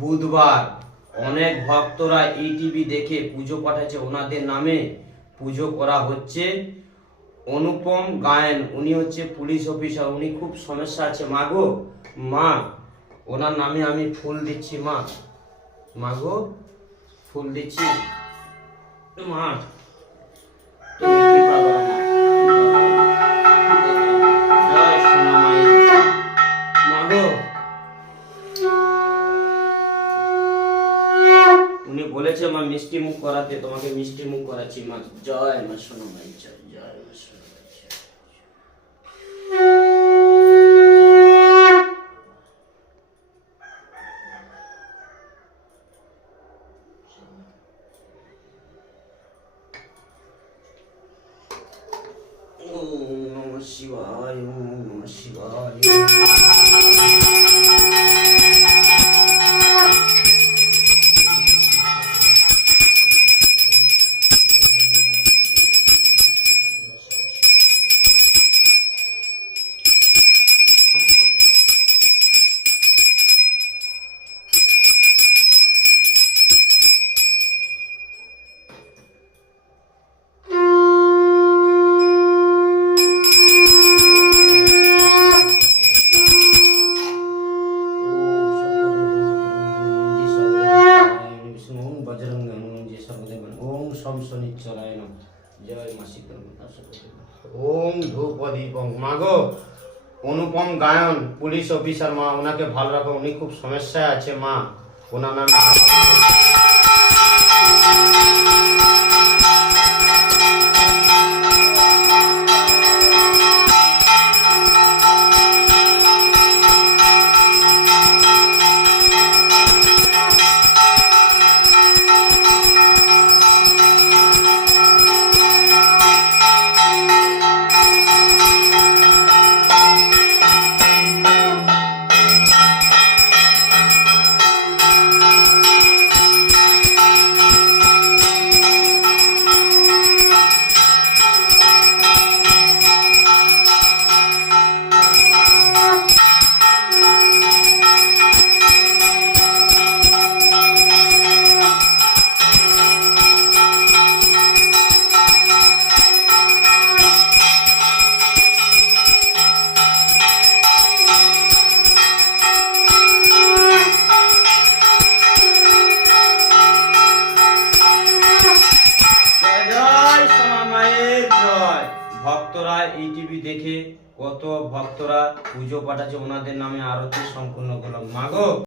বুধবার অনেক ভক্তরা এই টিভি দেখে পুজো পাঠাচ্ছে, ওনাদের নামে পুজো করা হচ্ছে। অনুপম গায়েন, উনি হচ্ছে পুলিশ অফিসার, উনি খুব সমস্যা আছে। মা গো, মা ওনার নামে আমি ফুল দিচ্ছি। মা, মা গো ফুল দিচ্ছি। মা তুমি কৃপা করো মা। জয় সোনা মায়ের। মা গো, উনি বলেছে মা মিষ্টি মুখ করাতে, তোমাকে মিষ্টি মুখ করাচ্ছি মা। জয় মা সোনা মায়ের, জয় জয় মা সোনা মায়ের জয়। ওম নমঃ শিবায়, ওম নমঃ শিবায়। ওম ধূপ দীপং। মা গো, অনুপম গায়ন পুলিশ অফিসার মা, ওনাকে ভালো রাখো, উনি খুব সমস্যায় আছে মা, ওনার নামে ভক্তরা এই টিভি দেখে কত ভক্তরা পুজো পাঠাচ্ছে, ওনাদের নামে আরতি সম্পূর্ণ করলাম। মা গো।